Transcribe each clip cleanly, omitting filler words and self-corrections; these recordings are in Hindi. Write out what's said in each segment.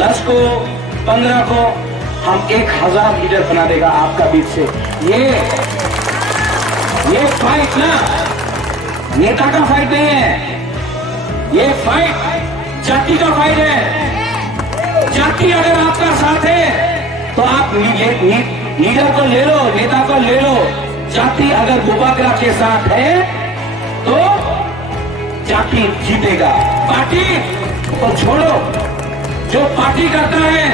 10 को 15 को हम 1000 लीडर बना देगा आपका बीच से। ये फाइट ना नेता का फाइट नहीं है, ये फाइट जाति का फाइट है। जाति अगर आपका साथ है तो आप लीडर को ले लो, नेता को ले लो। जाति अगर बुबागरा के साथ है तो जाति जीतेगा। पार्टी को छोड़ो, जो पार्टी करता है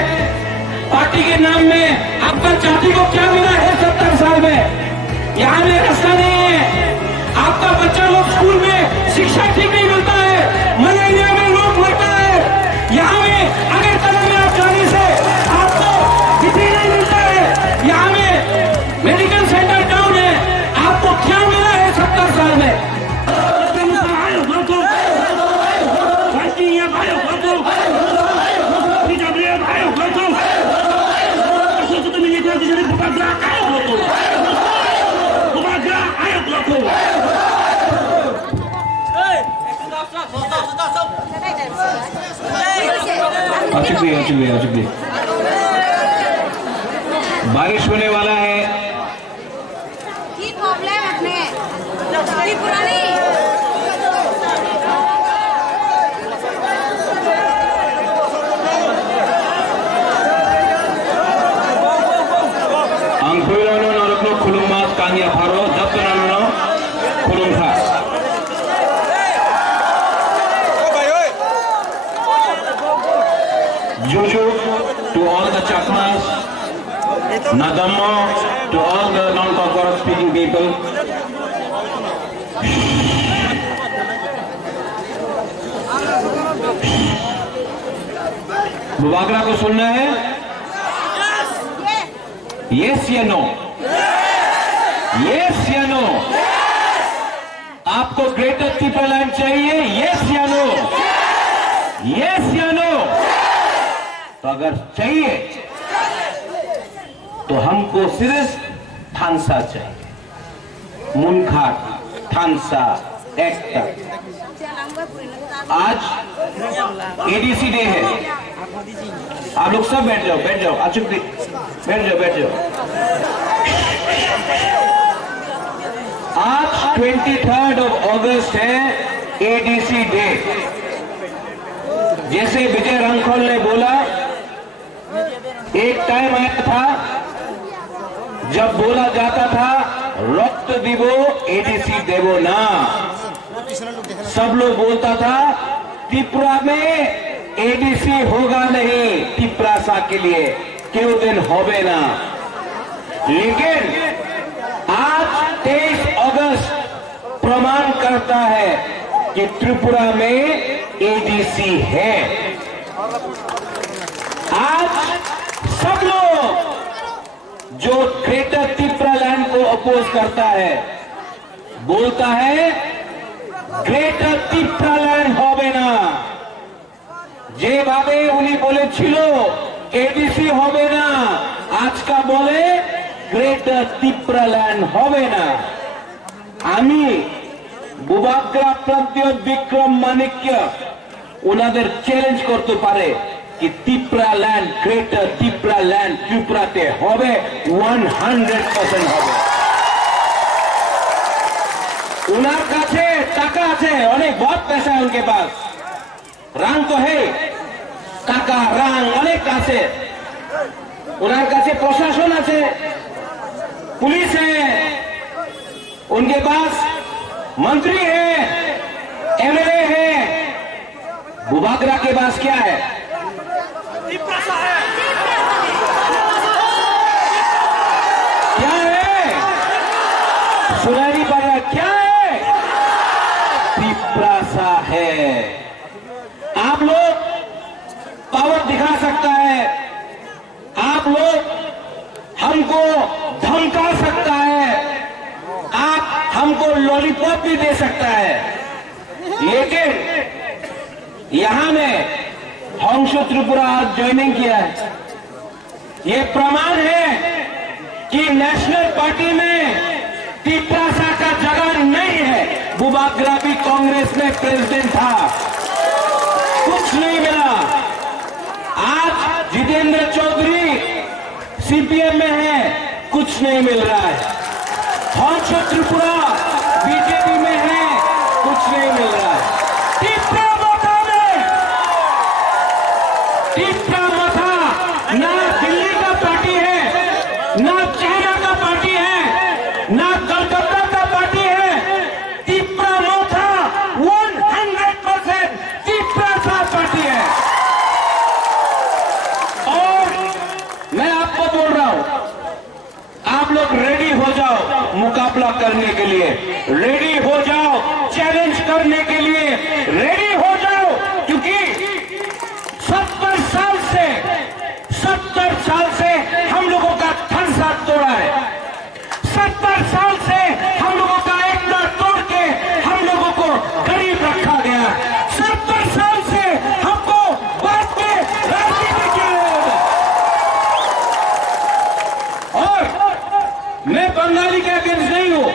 पार्टी के नाम में आपका जाति को क्या मिला है 70 साल में? यहाँ में रास्ता नहीं है, आपका बच्चा लोग स्कूल में शिक्षा ठीक नहीं मिलता है, मलेरिया में लोग मरता है। यहाँ में अगर कदम में आप जाने से आपको बिजली नहीं मिलता है, यहाँ में मेडिकल सेंटर डाउन है, आपको क्या मिला है 70 साल में? बारिश होने वाला है। प्रॉब्लम अपने पुरानी Angkuilano narokno khulumas kanya pharo japtanano khulumkha. Juju to all the Chakmas, Nadammo to all the non-Kokoro speaking people. Bubagra को सुनना है? यस या नो? यस या नो? आपको ग्रेटर त्रिपुरा लैंड चाहिए? यस या नो? यस या नो? तो अगर चाहिए तो हमको सिर्फ थानसा चाहिए, मुनखाट, थानसा, एक्टा। आज एडीसी डे है, आप लोग सब बैठ जाओ, बैठ जाओ, अचुक बैठ जाओ, बैठ जाओ। आज 23rd of August है एडीसी डे। जैसे विजय रंगखोल ने बोला, एक टाइम आया था जब बोला जाता था रक्त दिवो एडीसी देवो ना। सब लोग बोलता था त्रिपुरा में एडीसी होगा नहीं, त्रिपुरा के लिए क्यों दिन होवे ना। लेकिन आज 23 अगस्त प्रमाण करता है कि त्रिपुरा में एडीसी है। आज सब लोग जो ग्रेटर त्रिपुरा लैंड को अपोज करता है बोलता है ग्रेटर त्रिपुरा लैंड होवे ना। যেভাবে উনি বলেছিল এডিসি হবে না, আজকা বলে গ্রেটার ত্রিপুরা ল্যান্ড হবে না। আমি বুবাগরা প্রান্তীয় বিক্রম মানিক্য ওনাদের চ্যালেঞ্জ করতে পারে कि Tripura land, greater Tripura land त्रिपुराते होवे, 100% होवे। उनार काछे टाका आछे, अनेक बहुत पैसा है उनके पास, रंग तो है, टाका रंग अनेक आछे, उनार काछे प्रशासन आछे, पुलिस है, उनके पास मंत्री है, एमएलए है। बुबागरा के पास क्या है? क्या है? सुनाई पड़ रहा क्या है? त्रिपुरा है। आप लोग पावर दिखा सकता है, आप लोग हमको धमका सकता है, आप हमको लॉलीपॉप भी दे सकता है, लेकिन यहां में हंस त्रिपुरा आज ज्वाइनिंग किया है। ये प्रमाण है कि नेशनल पार्टी में त्रिपुरा का जगह नहीं है। बुबागरा भी कांग्रेस में प्रेसिडेंट था, कुछ नहीं मिला। सीपीएम में है, कुछ नहीं मिल रहा है। हॉन्शो त्रिपुरा बीजेपी में है, कुछ नहीं मिल रहा है। टिप्रा मथा ना दिल्ली का पार्टी है, ना चाइना का पार्टी है, ना कलकत्ता का पार्टी है। टिप्रा मथा 100% टिप्रा सा पार्टी है। और मैं आपको बोल रहा हूं, आप लोग रेडी हो जाओ मुकाबला करने के लिए, रेडी हो जाओ चैलेंज करने के लिए, रेडी हो जाओ, क्योंकि 70 साल से हम लोगों का धन साथ तोड़ा है। 70 साल से हम लोगों का एकता तोड़ के हम लोगों को गरीब रखा गया। 70 साल से हमको बांट के राजनीति किया गया। और मैं बंगाली के अगेंस्ट नहीं हूं,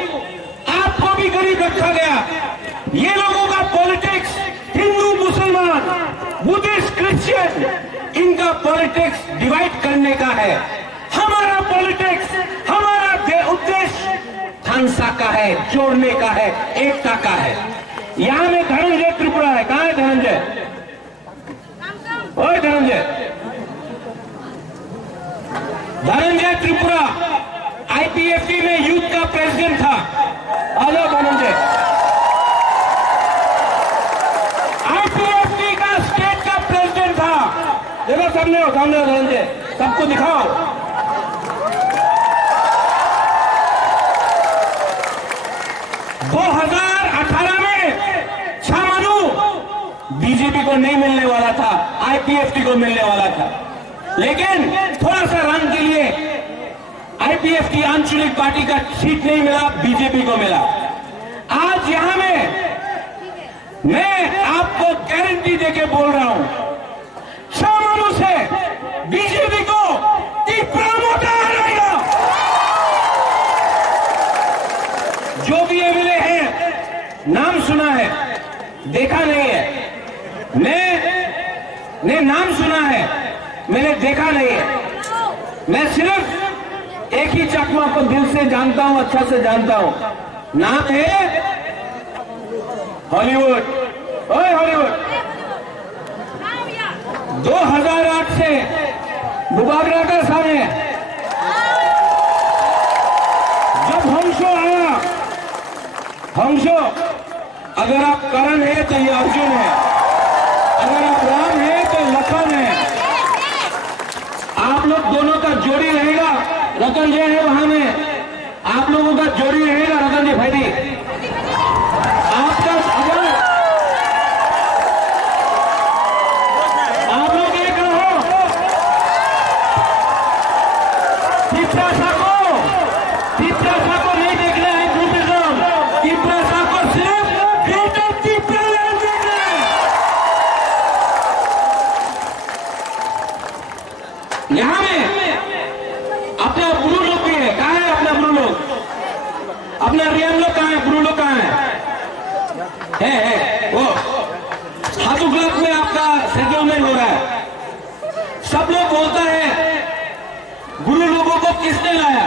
आपको भी गरीब रखा गया। ये लोगों का पॉलिटिक्स हिंदू मुसलमान बुद्धिस्ट क्रिश्चियन, इनका पॉलिटिक्स डिवाइड करने का है। हमारा पॉलिटिक्स, हमारा उद्देश्य थानसा का है, जोड़ने का है, एकता का है। यहां में धनंजय त्रिपुरा है। कहां है धनंजय? ओए धनंजय, धनंजय त्रिपुरा आईपीएफटी में यूथ का प्रेसिडेंट था। हेलो धनंजय, आईपीएफटी का स्टेट का प्रेसिडेंट था। देखो सामने हो धनंजय, सबको दिखाओ। दो 2018 में छामानू बीजेपी को नहीं मिलने वाला था, आईपीएफटी को मिलने वाला था, लेकिन थोड़ा सा रंग के लिए आईपीएफटी आंचलिक पार्टी का सीट नहीं मिला, बीजेपी को मिला। आज यहां में मैं आपको गारंटी देके बोल रहा हूं, छामानू से बीजेपी को टिप्रा मोटा हराएगा। जो भी एमएलए है, नाम सुना है, देखा नहीं है। मैंने नाम सुना है, मैंने देखा नहीं है। मैं सिर्फ एक ही चकमा को दिल से जानता हूं, अच्छा से जानता हूं। नाम है हॉलीवुड। ओए हॉलीवुड, 2008 से बुबागरा का सामने जब हंसो आया, हंसो, अगर आप करण है तो ये अर्जुन है, अगर आप राम है तो लखन है। आप लोग दोनों का जोड़ी रहेगा। रतन जय है वहां में, आप लोगों का जोड़ी रहेगा। रतन जी भाई, आपका अगर आप लोग एक रहो, टिप्रा सा को नहीं देखना है ब्रिटिशम, टिप्रा सा को सिर्फ ग्रेटर टिप्रा लैंड देखना है। यहां में अपना ब्रू लोग भी है। कहां है अपना ब्रू लोग? अपना रियम लोग कहां है? ब्रू लोग कहां है वो हाथू क्लब में आपका सेटलमेंट हो रहा है। सब लोग बोलता है गुरु लोगों को किसने लाया?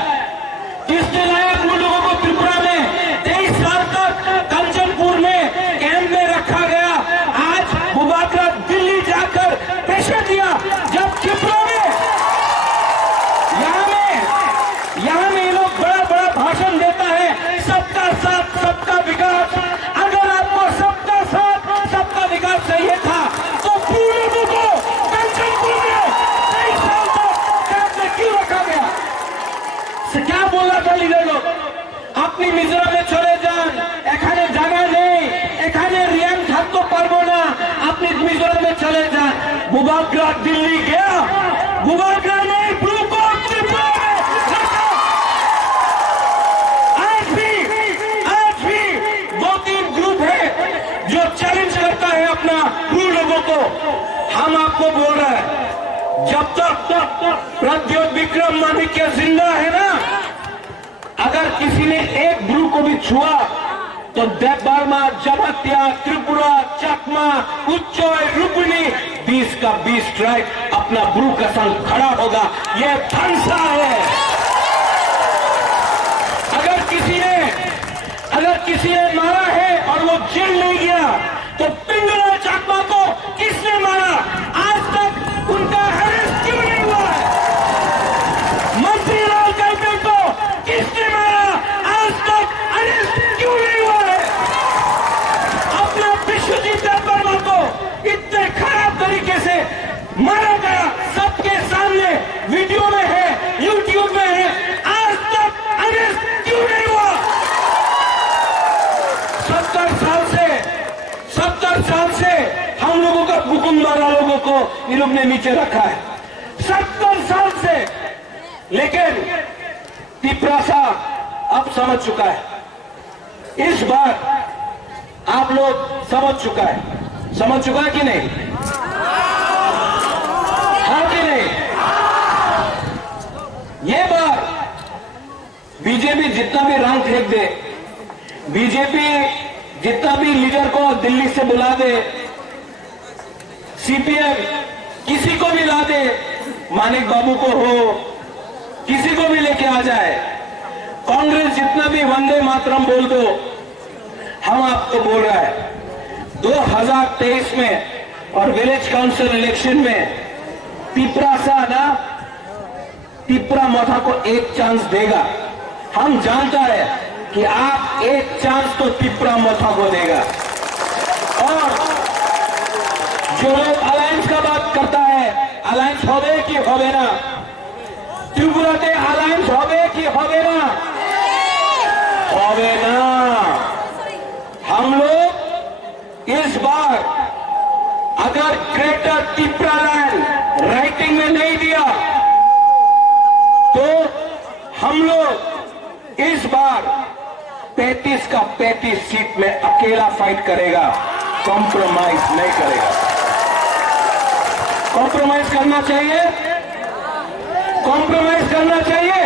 किसने लाया गुरु लोगों को? त्रिपुरा में 23 साल तक कंचनपुर में कैंप में रखा गया। आज बुबागरा दिल्ली जाकर प्रेशर दिया। जब त्रिपुरा में यहां में ये लोग बड़ा बड़ा भाषण देता है, सबका साथ सबका विकास। अगर आपको सबका साथ सबका विकास चाहिए था तो पूरे को कंचनपुर में 23 साल तक कैंप में क्यों रखा गया? क्या बोला था लीडर लोग? अपनी मिजोरम में चले जान, एखाने जगह नहीं, एखाने रियाम থাকতে পারবো না, अपनी मिजोरम में चले जान। बुबागरा दिल्ली गया, बुबागरा नहीं ब्लू कोट त्रिपुरा में रखा। आज भी 2-3 ग्रुप है जो चैलेंज करता है अपना ब्लू लोगों को। हम आपको बोल रहे हैं, जब तक प्रद्योत विक्रम माणिक्य जिंदा है ना, अगर किसी ने एक ब्रू को भी छुआ तो देवबर्मा, जमत्या, त्रिपुरा, चकमा, उच्चोय, रुक्मिणी 20 का 20 ट्राइब अपने अपना ब्रू का संग खड़ा होगा। ये थानसा है। अगर किसी ने मारा है और वो जेल नहीं गया तो पिंगला चाकमा को किसने मारा? आज तक उनका अरेस्ट क्यों नहीं हुआ है? मंत्री लाल काइपे को किसने मारा? आज तक अरेस्ट क्यों नहीं हुआ है? अपना विश्वजीत वर्मा को इतने खराब तरीके से मारा गया, सबके सामने वीडियो में है, यूट्यूब में है, आज तक अरेस्ट क्यों नहीं हुआ? 70 साल से हम लोगों का हुक्म वाला लोगों को इन लोग ने नीचे रखा है, 70 साल से। लेकिन तिपरासा अब समझ चुका है। इस बार आप लोग समझ चुका है कि नहीं? हाँ कि नहीं? ये बार बीजेपी जितना भी रंग फेंक दे, बीजेपी जितना भी लीडर को दिल्ली से बुला दे, सीपीएम किसी को भी ला दे, मानिक बाबू को हो, किसी को भी लेके आ जाए, कांग्रेस जितना भी वंदे मातरम बोल दो, हम आपको बोल रहा है 2023 में और विलेज काउंसिल इलेक्शन में तिपरा मोथा को एक चांस देगा। हम जानता है कि आप एक चांस तो तिपरा मोथा को देगा। और जो लोग अलायंस का बात करता है, अलायंस होवे कि होवे ना? त्रिपुराते अलायंस होवे कि होवे ना? होवे ना। हम लोग इस बार अगर ग्रेटर तिपरा लैंड राइटिंग में नहीं दिया तो हम लोग इस बार 35 का 35 सीट में अकेला फाइट करेगा, कॉम्प्रोमाइज नहीं करेगा। कॉम्प्रोमाइज करना चाहिए, कॉम्प्रोमाइज करना चाहिए।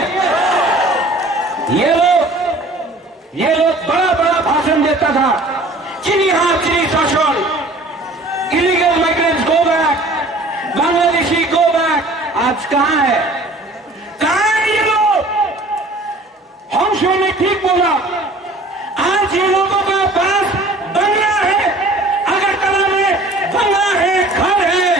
ये लोग बड़ा बड़ा भाषण देता था, चीनी हाथ चीनी शासन, illegal migrants go back, Bangladeshi go back. आज कहां है ये लोग? हमशो ने ठीक बोला, आज ये लोगों का पास बंगला है, अगरतला में बंगला है, घर है,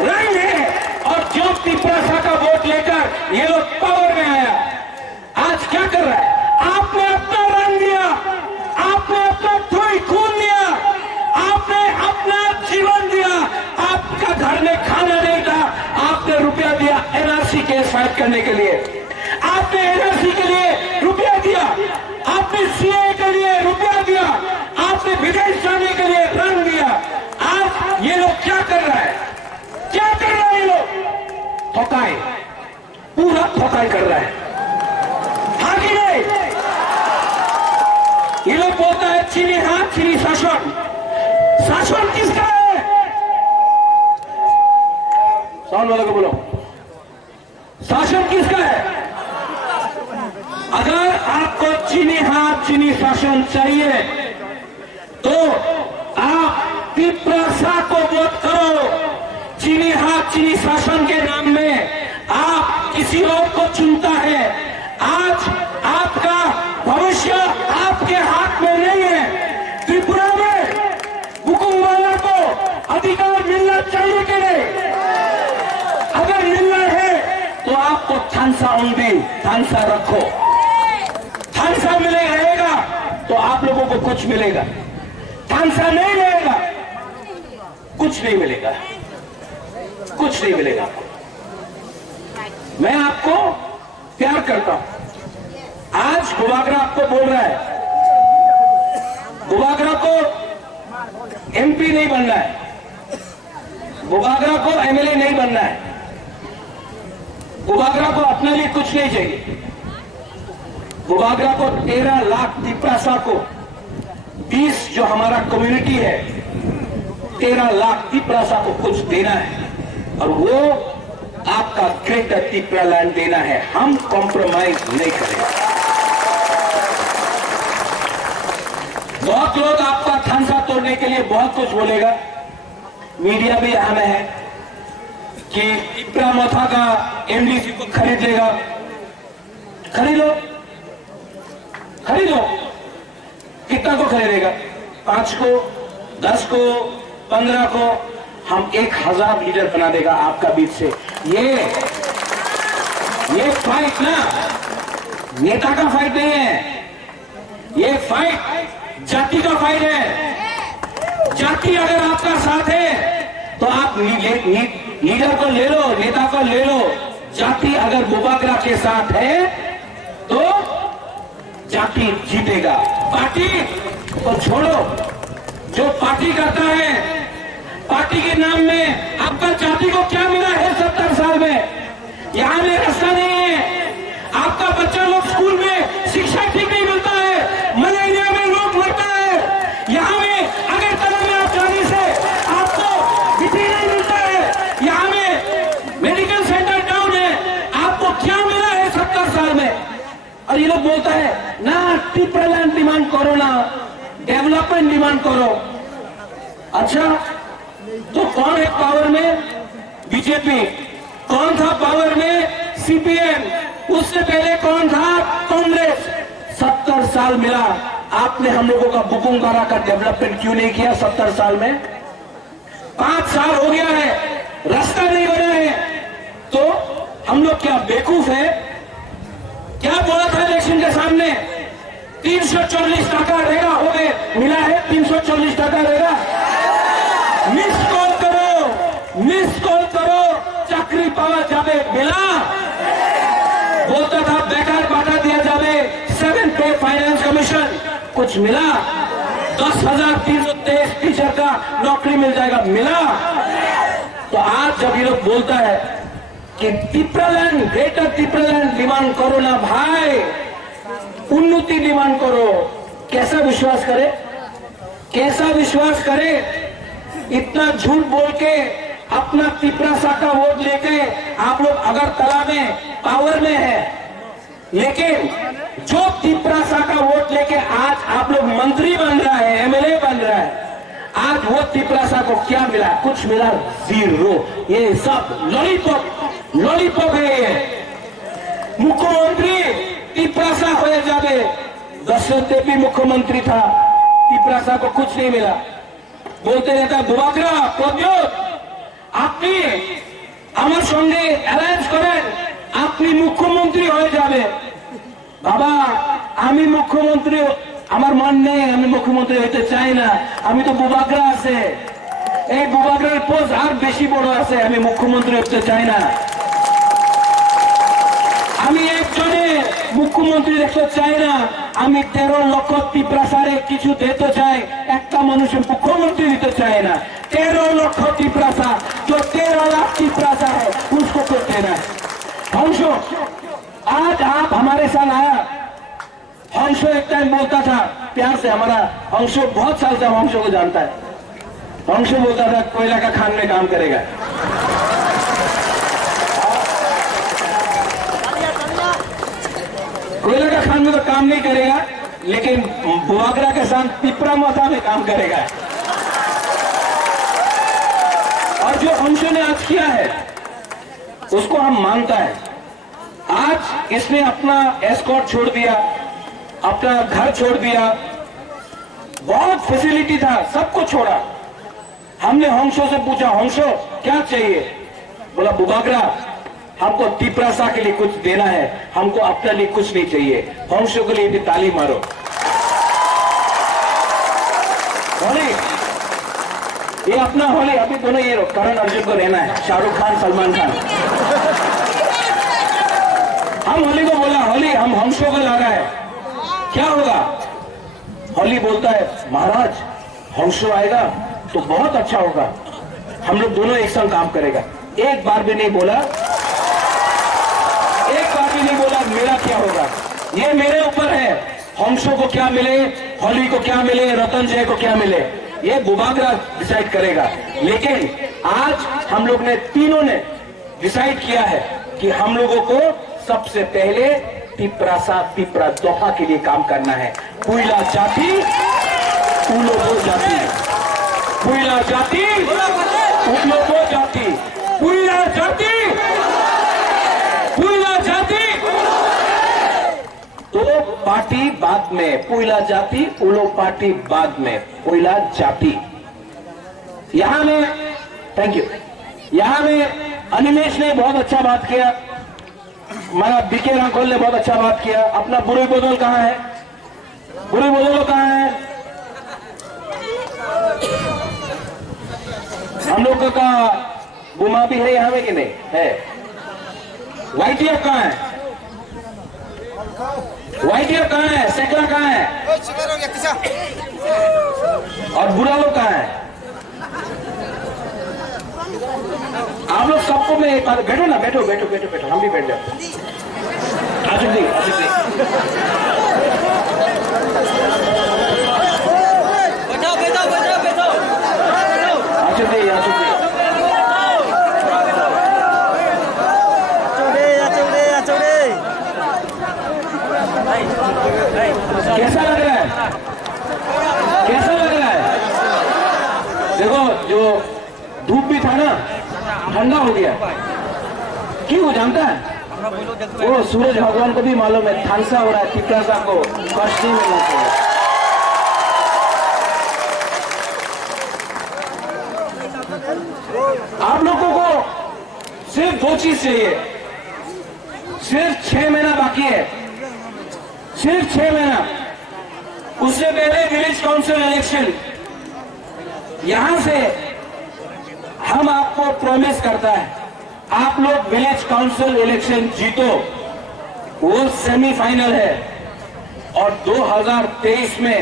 रंग है, और जो तिपरासा का वोट लेकर ये लोग पावर में आया, आज क्या कर रहा है? आपने अपना रंग दिया, आपने अपना थोड़ी खून दिया, आपने अपना जीवन दिया, आपका घर में खाना नहीं था, आपने रुपया दिया एनआरसी केस फाइट करने के लिए, आपने एनआरसी के लिए रुपया दिया, आपने सीए के लिए रुपया दिया, आपने विदेश जाने के लिए रंग दिया। आज ये लोग क्या कर रहा है? क्या कर रहा है ये लोग? ठोकाई, पूरा ठोकाई कर रहा है, हाँ कि नहीं? ये लोग बोलता है चीनी हाथ चीनी शासन। शासन किसका है? साउंड वाले को बोलो, शासन किसका है? अगर आपको चीनी हाथ चीनी शासन चाहिए तो आप तिपरासा को वोट करो। चीनी हाथ चीनी शासन के नाम में आप किसी और को चुनता है। आज आपका भविष्य आपके हाथ में नहीं है। त्रिपुरा में हुकुमवाला को अधिकार मिलना चाहिए कि नहीं? अगर मिलना है तो आपको थानसा उंडी, थानसा रखो। थानसा मिले रहेगा तो आप लोगों को कुछ मिलेगा, थानसा नहीं मिलेगा कुछ नहीं मिलेगा, कुछ नहीं मिलेगा। मैं आपको प्यार करता हूं। आज गुबागरा आपको बोल रहा है, गुबागरा को एमपी नहीं बनना है, गुबागरा को एमएलए नहीं बनना है, गुबागरा को अपने लिए कुछ नहीं चाहिए। गुबागरा को 13 लाख तिपरासा को 20 जो हमारा कम्युनिटी है 13 लाख तिपरासा को कुछ देना है और वो आपका ग्रेटर तिपरा लैंड देना है। हम कॉम्प्रोमाइज नहीं करेंगे। बहुत लोग आपका थानसा तोड़ने के लिए बहुत कुछ बोलेगा, मीडिया भी यहाँ में है, कि इप्रा मथा का एमडीसी को खरीद लेगा। खरीदो, खरीदो। कितना को खरीदेगा? 5 को, 10 को, 15 को? हम 1000 लीटर बना देगा आपका बीच से। ये फाइट ना नेता का फाइट नहीं है, ये फाइट जाति का फाइट है। जाति अगर आपका साथ है तो आप लीडर को ले लो, नेता को ले लो। जाति अगर बुबागरा के साथ है तो जाति जीतेगा। पार्टी तो छोड़ो, जो पार्टी करता है, पार्टी के नाम में आपका जाति को क्या मिला है 70 साल में? यहां में रास्ता नहीं है। आपका बच्चा लोग स्कूल में शिक्षा ठीक नहीं मिलता है, मलेरिया में लोग मरता है। यहाँ में अगर तला में आप जाने से आपको विधि नहीं मिलता है। यहाँ में मेडिकल सेंटर डाउन है। आपको क्या मिला है 70 साल में? और ये लोग बोलता है ना टिप्रालैंड डिमांड करो, ना डेवलपमेंट डिमांड करो। अच्छा, तो कौन है पावर में? बीजेपी। कौन था पावर में? सीपीएम। उससे पहले कौन था? कांग्रेस। 70 साल मिला। आपने हम लोगों का बुकुंगारा का डेवलपमेंट क्यों नहीं किया 70 साल में? 5 साल हो गया है, रास्ता नहीं बना है। तो हम लोग क्या बेवकूफ है? क्या बोला था इलेक्शन के सामने? 340 टका रहेगा, हो गए, मिला है 340 टका रहेगा। मिस कॉल करो, मिस कॉल करो, चाकरी पावा जावे, मिला? बोलता था बेकार बांटा दिया जावे, 7 पे फाइनेंस कमीशन, कुछ मिला? 10,323 टीचर का नौकरी मिल जाएगा, मिला? तो आज जब ये लोग बोलता है कि टिप्रालैंड, ग्रेटर टिप्रालैंड डिमांड करो ना भाई, उन्नति डिमांड करो, कैसा विश्वास करे? कैसा विश्वास करे? इतना झूठ बोल के अपना तिपरासा का वोट लेके आप लोग अगरतला में पावर में है, लेकिन जो तिपरासा का वोट लेके आज आप लोग मंत्री बन रहा है, एमएलए बन रहा है, आज वो तिपरासा को क्या मिला? कुछ मिला? 0। ये सब लॉलीपॉप, लॉलीपॉप है ये। मुख्यमंत्री तिपरासा हो जावे, दशरथ देवी मुख्यमंत्री था, तिपरासा को कुछ नहीं मिला। बोलते रहता बुबागरा प्रद्योत, আপনি আমার সঙ্গে অ্যালায়েন্স করেন, আপনি মুখ্যমন্ত্রী হয়ে যাবে। বাবা, আমি মুখ্যমন্ত্রী, আমার মন নেই, আমি মুখ্যমন্ত্রী হতে চাই না। আমি তো বুবাগরা আছে, এই বুবাগরার পোস্ট আর বেশি বড় আছে, আমি মুখ্যমন্ত্রী হতে চাই না। আমি একজনে মুখ্যমন্ত্রী দেখতে চাই না, আমি 13 লক্ষ তিপ্রাসারে কিছু দিতে চাই, একটা মানুষের মুখ্যমন্ত্রী দিতে চাই না। 13 লক্ষ तिपरासा, जो 13 लाख तिपरासा है उसको तो देना है। हंसो, आज आप हमारे साथ आया। हंसो एक टाइम बोलता था प्यार से, हमारा हंसो बहुत साल से हम हंसो को जानता है। हंसो बोलता था कोयला का खान में काम करेगा। कोयला का खान में तो काम नहीं करेगा, लेकिन बुबागरा के साथ तिपरा माथा में काम करेगा। और जो हंसो ने आज किया है उसको हम मानता है। आज इसने अपना एस्कॉर्ट छोड़ दिया, अपना घर छोड़ दिया, बहुत फैसिलिटी था, सबको छोड़ा। हमने हंसो से पूछा, हंसो क्या चाहिए? बोला बुबागरा, हमको तिपरासा के लिए कुछ देना है, हमको अपने लिए कुछ नहीं चाहिए। हंसो के लिए भी ताली मारो। होली, ये अपना होली, अभी दोनों ये करण अर्जुन को रहना है, शाहरुख खान, सलमान खान। हम होली को बोला, होली हम हंसो को ला रहा है, क्या होगा? होली बोलता है महाराज हंसो आएगा तो बहुत अच्छा होगा, हम लोग दोनों एक संग काम करेगा। एक बार भी नहीं बोला, एक बार भी नहीं बोला मेरा क्या होगा। ये मेरे ऊपर है, हंसो को क्या मिले, होली को क्या मिले, रतन जय को क्या मिले, ये बुबागरा डिसाइड करेगा। लेकिन आज हम लोग ने तीनों ने डिसाइड किया है कि हम लोगों को सबसे पहले तिपरासा तिपरा दोहा के लिए काम करना है। पुइला जाति उलोगो जाति, पुइला जाति उलोगो जाति, पुइला जाति पार्टी बाद में, पुइला जाति उलो पार्टी बाद में, पुइला जाति। यहां में थैंक यू, यहां में अनिमेश ने बहुत अच्छा बात किया, हमारा बीके राघोल ने बहुत अच्छा बात किया। अपना बुरी बोदल कहां है? बुरी बोदल कहां है? हम लोग का बुमा भी है यहां में कि नहीं है? व्हाइट ईयर कहां है? व्हाइट ईयर कहां है? सेकला कहां है? और बुरा लोग कहां है? आप लोग सबको मैं एक बार बैठो ना, बैठो बैठो बैठो बैठो, हम भी बैठ जाते हैं। आसिफ जी, आसिफ जी बैठो बैठो बैठो बैठो, आसिफ जी, आसिफ जी कैसा लग रहा है? कैसा लग रहा है? देखो जो धूप भी था ना, ठंडा हो गया। क्यों जानता है? वो सूरज भगवान को भी मालूम है थानसा हो रहा है, तिप्रासा को कष्ट नहीं मिलना चाहिए। आप लोगों को सिर्फ दो चीज चाहिए, सिर्फ 6 महीना बाकी है, सिर्फ 6 महीना। उससे पहले विलेज काउंसिल इलेक्शन, यहां से हम आपको प्रॉमिस करता है, आप लोग विलेज काउंसिल इलेक्शन जीतो, वो सेमीफाइनल है। और 2023 में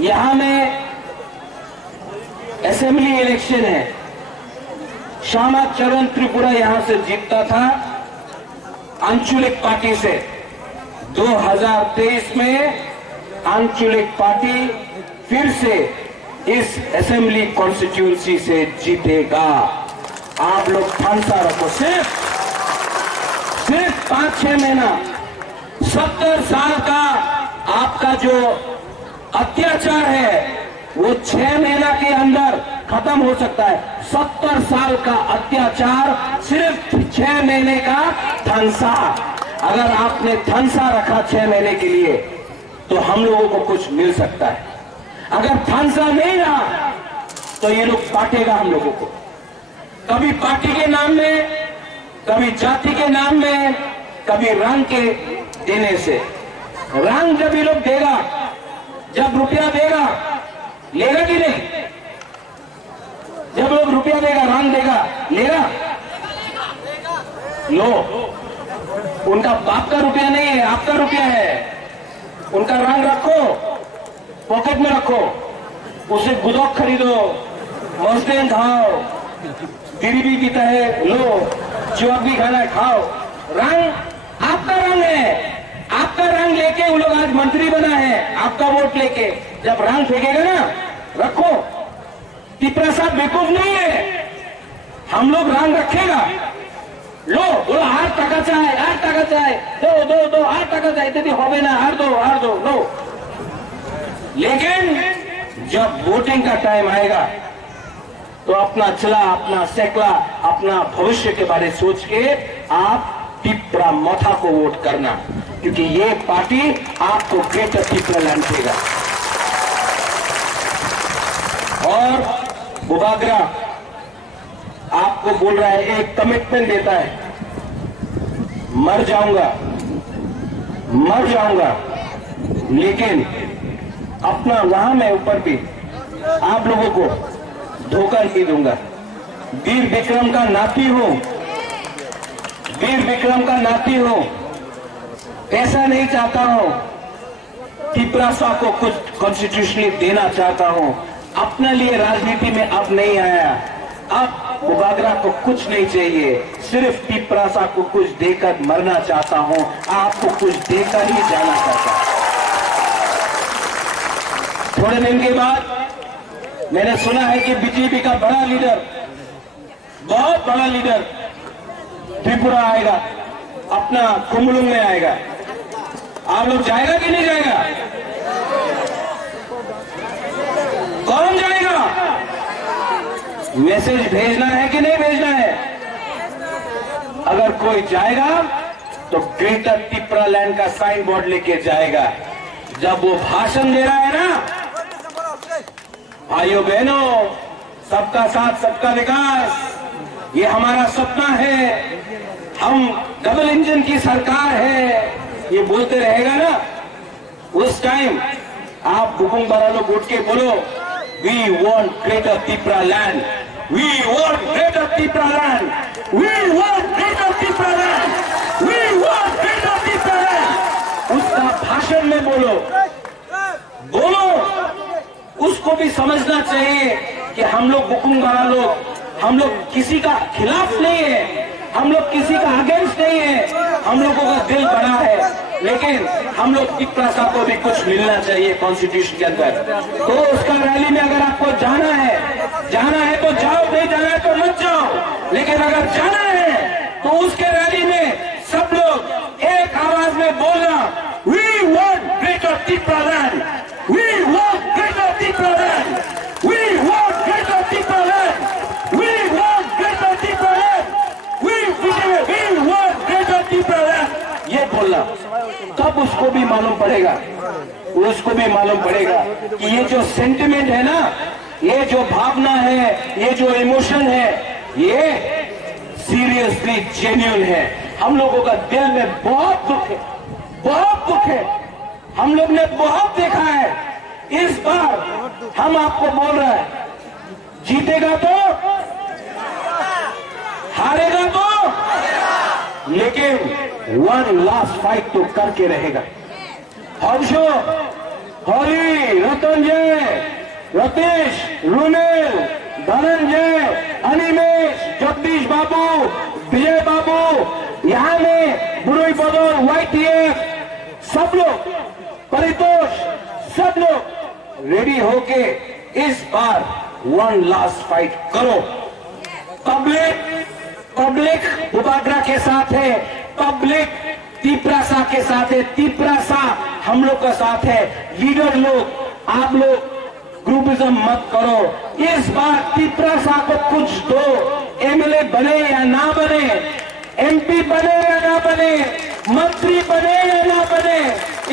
यहां में असेंबली इलेक्शन है। श्यामा चरण त्रिपुरा यहां से जीतता था आंचलिक पार्टी से। 2023 में आंचलिक पार्टी फिर से इस असेंबली कॉन्स्टिट्यूंसी से जीतेगा। आप लोग ठानसा रखो, सिर्फ 5-6 महीना। 70 साल का आपका जो अत्याचार है वो 6 महीना के अंदर खत्म हो सकता है। 70 साल का अत्याचार सिर्फ 6 महीने का ठानसा। अगर आपने ठानसा रखा 6 महीने के लिए तो हम लोगों को कुछ मिल सकता है। अगर ठानसा नहीं रहा तो ये लोग बांटेगा हम लोगों को, कभी पार्टी के नाम में, कभी जाति के नाम में, कभी रंग के देने से। रंग जब ये लोग देगा, जब रुपया देगा, लेगा कि नहीं? जब लोग रुपया देगा, रंग देगा, लेगा? लो, उनका बाप का रुपया नहीं है, आपका रुपया है। उनका रंग रखो, पॉकेट में रखो, उसे गुदौक खरीदो, मस्तेन खाओ, बीड़ी भी पीता है, लो, चौक भी खाना है, खाओ। रंग आपका रंग है, आपका रंग लेके वो लोग आज मंत्री बना है, आपका वोट लेके। जब रंग फेंकेगा ना, रखो। तिपरा साहब बेवकूफ नहीं है, हम लोग रंग रखेगा। लो बोलो 8 টাকা চাই, 8 টাকা চাই, दो 8 টাকা চাই, यदि होवे ना, हार दो लो। लेकिन जब वोटिंग का टाइम आएगा तो अपना चला, अपना सेकला, अपना भविष्य के बारे सोच के आप तिपरा मथा को वोट करना, क्योंकि ये पार्टी आपको ग्रेटर तिपरा लैंड देगा। और बुबागरा आपको बोल रहा है, एक कमिटमेंट देता है, मर जाऊंगा, लेकिन अपना वहां मैं ऊपर भी आप लोगों को धोखा नहीं दूंगा। वीर विक्रम का नाती हूं, वीर विक्रम का नाती हूं। ऐसा नहीं चाहता हूं, तिपरासा को कुछ कॉन्स्टिट्यूशनली देना चाहता हूं। अपने लिए राजनीति में अब नहीं आया, अब बुबागरा को कुछ नहीं चाहिए, सिर्फ तिपरासा को कुछ देकर मरना चाहता हूं, आपको कुछ देकर ही जाना चाहता हूं। थोड़े दिन के बाद मैंने सुना है कि बीजेपी का बड़ा लीडर, बहुत बड़ा लीडर त्रिपुरा आएगा, अपना कुमलुंग में आएगा। आप लोग जाएगा कि नहीं जाएगा? कौन जाएगा? मैसेज भेजना है कि नहीं भेजना है? अगर कोई जाएगा तो ग्रेटर तिपरा लैंड का साइन बोर्ड लेके जाएगा। जब वो भाषण दे रहा है ना, भाइयों बहनों, सबका साथ सबका विकास, ये हमारा सपना है, हम डबल इंजन की सरकार है, ये बोलते रहेगा ना, उस टाइम आप बुकुंग बरालो उठ के बोलो, we want greater Tipraland, we want greater Tipraland, we want greater Tipraland, we want greater Tipraland. उसका भाषण में बोलो, उसको भी समझना चाहिए कि हम लोग बुकुंग बरालो, हम लोग किसी का खिलाफ नहीं है, हम लोग किसी का अगेंस्ट नहीं है, हम लोगों का दिल बड़ा है, लेकिन हम लोग तिपरा सा को भी कुछ मिलना चाहिए कॉन्स्टिट्यूशन के अंदर। तो उसका रैली में अगर आपको जाना है तो जाओ, नहीं जाना है तो मत जाओ, लेकिन अगर जाना है तो उसके रैली में सब लोग एक आवाज में बोलना, we want greater Tipraland, we want greater Tipraland, we want greater Tipraland, we want greater Tipraland, we want greater Tipraland. ये बोलना, तब उसको भी मालूम पड़ेगा, कि ये जो सेंटिमेंट है ना, ये जो भावना है, ये जो इमोशन है, ये सीरियसली जेन्युइन है। हम लोगों का दिल में बहुत दुख है, बहुत दुख है, हम लोग ने बहुत देखा है। इस बार हम आपको बोल रहे हैं, जीतेगा तो, हारेगा तो, लेकिन वन लास्ट फाइट तो करके रहेगा। हर्षो, हरी, रतनजय, रतीश, रुनेल, धनंजय, अनिमेश, जगदीश बाबू, विजय बाबू, यहाँ में बुरुई बदल, YTF, सब लोग, परितोष, सब लोग रेडी होके इस बार वन लास्ट फाइट करो। पब्लिक बुबागरा के साथ है, पब्लिक तिपरासा के साथ है, तिपरासा हम लोग का साथ है। लीडर लोग, आप लोग ग्रुपिज्म मत करो। इस बार तिपरासा को कुछ दो, MLA बने या ना बने, MP बने या ना बने, मंत्री बने या ना बने,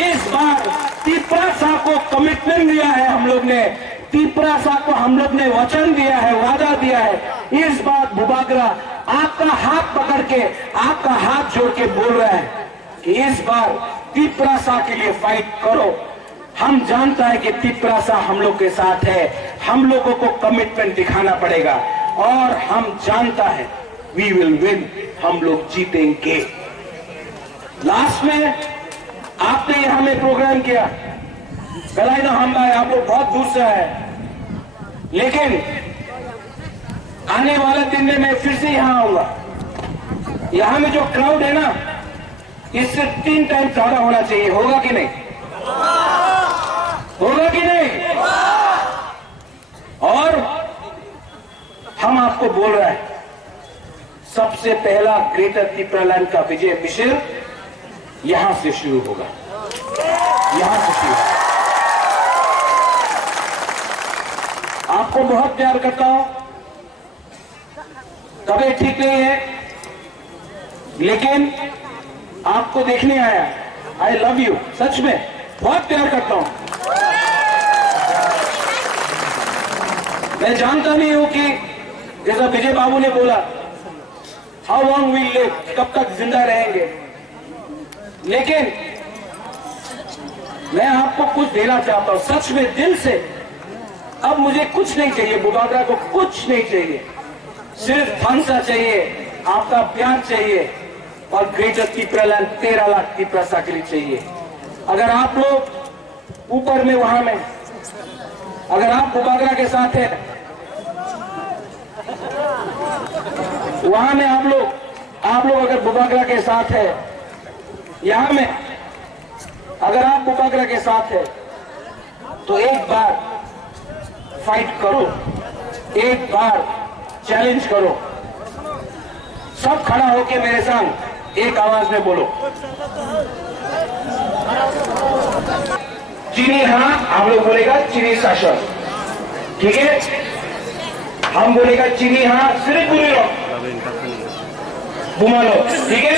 इस बार तिपरासा को कमिटमेंट दिया है हम लोग ने, तिपरासा को हम लोग ने वचन दिया है, वादा दिया है। इस बार बुबागरा आपका हाथ पकड़ के, आपका हाथ जोड़ के बोल रहा है कि इस बार तिपरासा के लिए फाइट करो। हम जानता है कि तिपरासा हम लोग के साथ है, हम लोगों को कमिटमेंट दिखाना पड़ेगा, और हम जानता है वी विल विन, हम लोग जीतेंगे। लास्ट में आपने यहां में प्रोग्राम किया, गलाई ना हम भाई, आप लोग बहुत दूर से आए, लेकिन आने वाले दिन में मैं फिर से यहां आऊंगा। यहां में जो क्राउड है ना, इससे 3 टाइम ज्यादा होना चाहिए। होगा कि नहीं? होगा कि नहीं? और हम आपको बोल रहे हैं, सबसे पहला ग्रेटर तिपरा लैंड का विजय मिशन यहां से शुरू होगा, यहां से शुरू होगा। आपको बहुत प्यार करता हूं, तबीयत ठीक नहीं है, लेकिन आपको देखने आया। आई लव यू, सच में बहुत प्यार करता हूं। मैं जानता नहीं हूं कि जैसा विजय बाबू ने बोला, हाउ लॉन्ग वील लिव, कब तक जिंदा रहेंगे, लेकिन मैं आपको कुछ देना चाहता हूं, सच में दिल से। अब मुझे कुछ नहीं चाहिए, बुबागरा को कुछ नहीं चाहिए, सिर्फ फंसा चाहिए, आपका प्यार चाहिए, और ग्रेटर तिपरा लैंड 13 लाख तिपरासा के लिए चाहिए। अगर आप लोग ऊपर में, वहां में, अगर आप बुबागरा के साथ हैं, वहां में आप लोग अगर बुबागरा के साथ है, यहां में अगर आप बुबागरा के साथ है, तो एक बार फाइट करो, एक बार चैलेंज करो। सब खड़ा होके मेरे संग एक आवाज में बोलो, चीनी हाँ, हम लोग बोलेगा चीनी शासन, ठीक है? हम बोलेगा चीनी हाँ, सिर्फ बुरी लो, बुमा लो, ठीक है?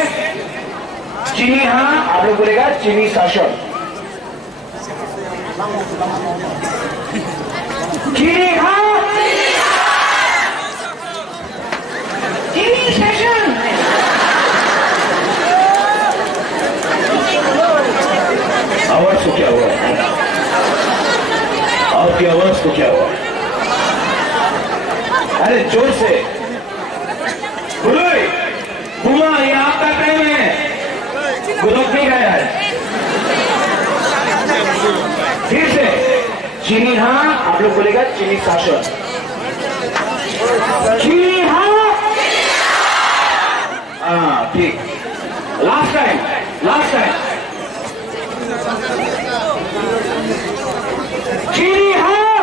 चीनी हाँ, आप लोग बोलेगा चीनी शासन। चीनी हाँ, चीनी शासन। आवाज को क्या हुआ? आपकी आवाज को क्या हुआ? अरे जोर से बोलो। बुमा, ये आपका टाइम है, गुदक नहीं गया है। फिर से चीनी हाँ, आप लोग बोलेगा चीनी शासन। चीनी हाँ, हाँ ठीक। Last time, last time. चीनी हाँ,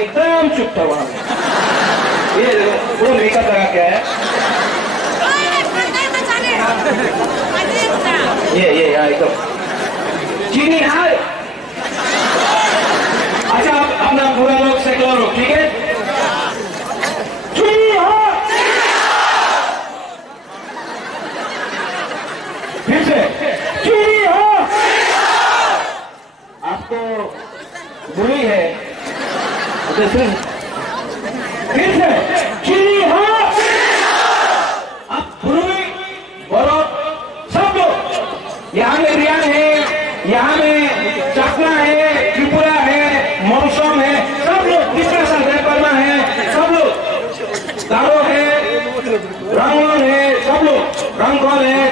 एकदम चुप था वहां। ये वो मेकअप लगा क्या है? ये यहाँ एकदम चीनी हाँ। अच्छा, आप अपना पूरा लोग सेक्युलर हो, ठीक है? चीनी हाँ, फिर से चीनी हाँ। आपको बुरी है, फिर से चीनी हाँ। आप बुरी बोलो सब लोग। यहाँ में रियान है, यहाँ में चाकना है, त्रिपुरा है, मौसम है, सब लोग तीसरा साल रेपरमा है, सब लोग गारो है, रंगोन है, सब लोग रंगोन है,